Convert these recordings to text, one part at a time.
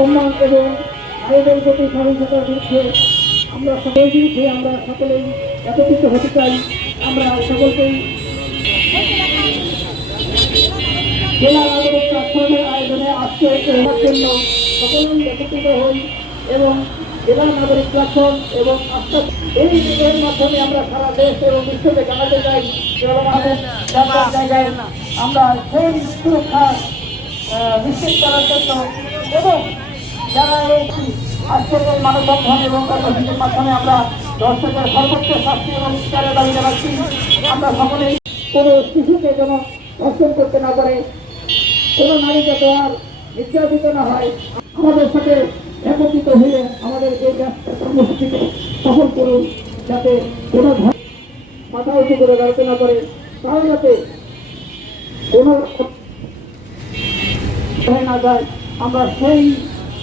সম্মান এবং নারীদের প্রতি সহিংসতার বিরুদ্ধে আমরা সকলেই একত্রিত হতে চাই। আমরা সকলকেই জেলা নাগরিক প্ল্যাটফর্মের আয়োজনে আজকে এর জন্য সকলেই একত্রিত হই এবং জেলা নাগরিক প্ল্যাটফর্ম এবং এই এর মাধ্যমে আমরা সারা দেশ এবং বিশ্বকে জানাতে চাই জায়গায় আমরা সেই সুরক্ষা নিশ্চিত করার জন্য এবং যারা আজকের এই মানববন্ধন এবং কর্মসূচির মাধ্যমে আমরা দর্শকের সর্বোচ্চ শাস্তি এবং বিচারের দাবি জানাচ্ছি। আমরা সকলেই কোনো শিশুকে যেন ধর্ষণ করতে না পারে, কোনো নারী যাতে আর নির্যাতিত না হয়, আমাদের সাথে একত্রিত হয়ে আমাদের এই কর্মসূচিকে সফল করুন, যাতে কোনো মাথা উঁচু করে দাঁড়াতে না পারে, তাহলে যাতে কোনো না যায়। আমরা সেই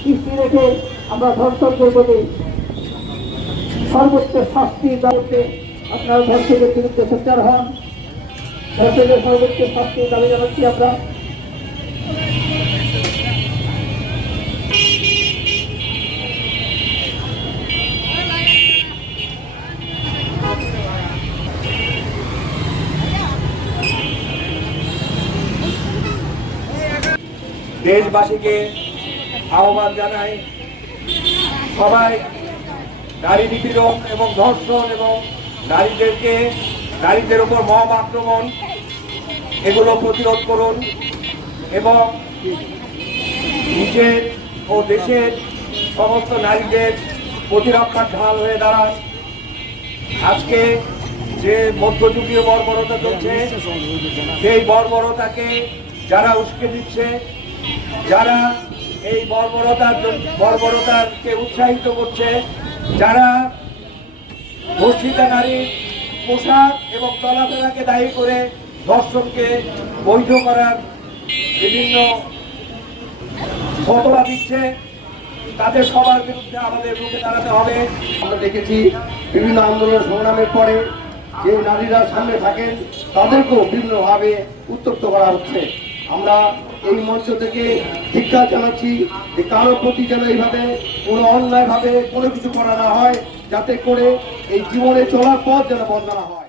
দৃষ্টি রেখে আমরা ধর্ষকের প্রতি সর্বোচ্চ শাস্তি দাবিতে আপনারা ধর্ষকের বিরুদ্ধে সোচ্চার হন। ধর্ষকের সর্বোচ্চ শাস্তি দাবি জানাচ্ছি আমরা। দেশবাসীকে আহ্বান জানাই, সবাই নারী নিপীড়ন এবং ধর্ষণ এবং নারীদের উপর মব আক্রমণ এগুলো প্রতিরোধ করুন এবং নিজের ও দেশের সমস্ত নারীদের প্রতিরক্ষার ঢাল হয়ে দাঁড়ান। আজকে যে মধ্যযুগীয় বর্বরতা চলছে, সেই বর্বরতাকে যারা উস্কে দিচ্ছে, যারা এই বর্বরতাকে উৎসাহিত করছে, যারা ধর্ষিতা নারীর পোশাক এবং চলাফেরাকে দায়ী করে ধর্ষণকে বৈধ করার বিভিন্ন ফতোয়া দিচ্ছে, তাদের সবার বিরুদ্ধে আমাদের রুখে দাঁড়াতে হবে। আমরা দেখেছি বিভিন্ন আন্দোলন সংগ্রামের পরে যে নারীরা সামনে থাকেন তাদেরকেও বিভিন্নভাবে উত্ত্যক্ত করা হচ্ছে। আমরা এই মঞ্চ থেকে ধিক্কার জানাচ্ছি যে কারোর প্রতি যেন এইভাবে কোনো অন্যায়ভাবে কোনো কিছু করা না হয়, যাতে করে এই জীবনে চলার পথ যেন বন্ধ না হয়।